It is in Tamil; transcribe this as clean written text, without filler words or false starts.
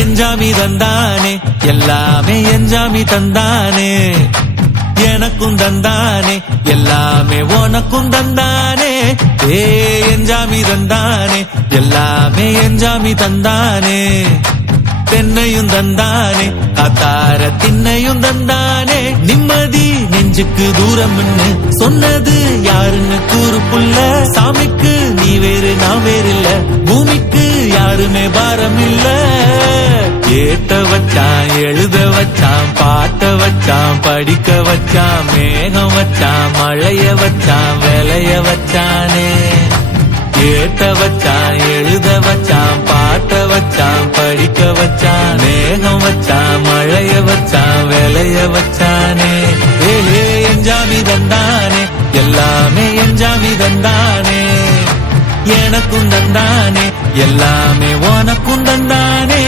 எஞ்சாமி தந்தானே எல்லாமே எஞ்சாமி தந்தானே எனக்கும் தந்தானே எல்லாமே உனக்கும் தந்தானே எஞ்சாமி தந்தானே எல்லாமே எஞ்சாமி தந்தானே தென்னையும் தந்தானே காத்தார திண்ணையும் தந்தானே நிம்மதி நெஞ்சுக்கு தூரம்னு சொன்னது யாருன்னு கூறு புள்ள சாமிக்கு நீ வேறு நான் வேறு இல்ல பூமிக்கு யாருமே பாரம் இல்ல ஏத்த வச்சான் எழுத வச்சான் பாட்ட வச்சான் படிக்க வச்சான் மேகம் வச்சான் மழைய வச்சான் விளைய வச்சானே ஏத்த வச்சான் எழுத வச்சான் பாட்ட வச்சான் படிக்க வச்சான் மேகம் வச்சான் மழைய வச்சான் விளைய வச்சானே எஞ்சாமி தந்தானே எல்லாமே எஞ்சாமி தந்தானே எனக்கும் தந்தானே எல்லாமே உனக்கும் தந்தானே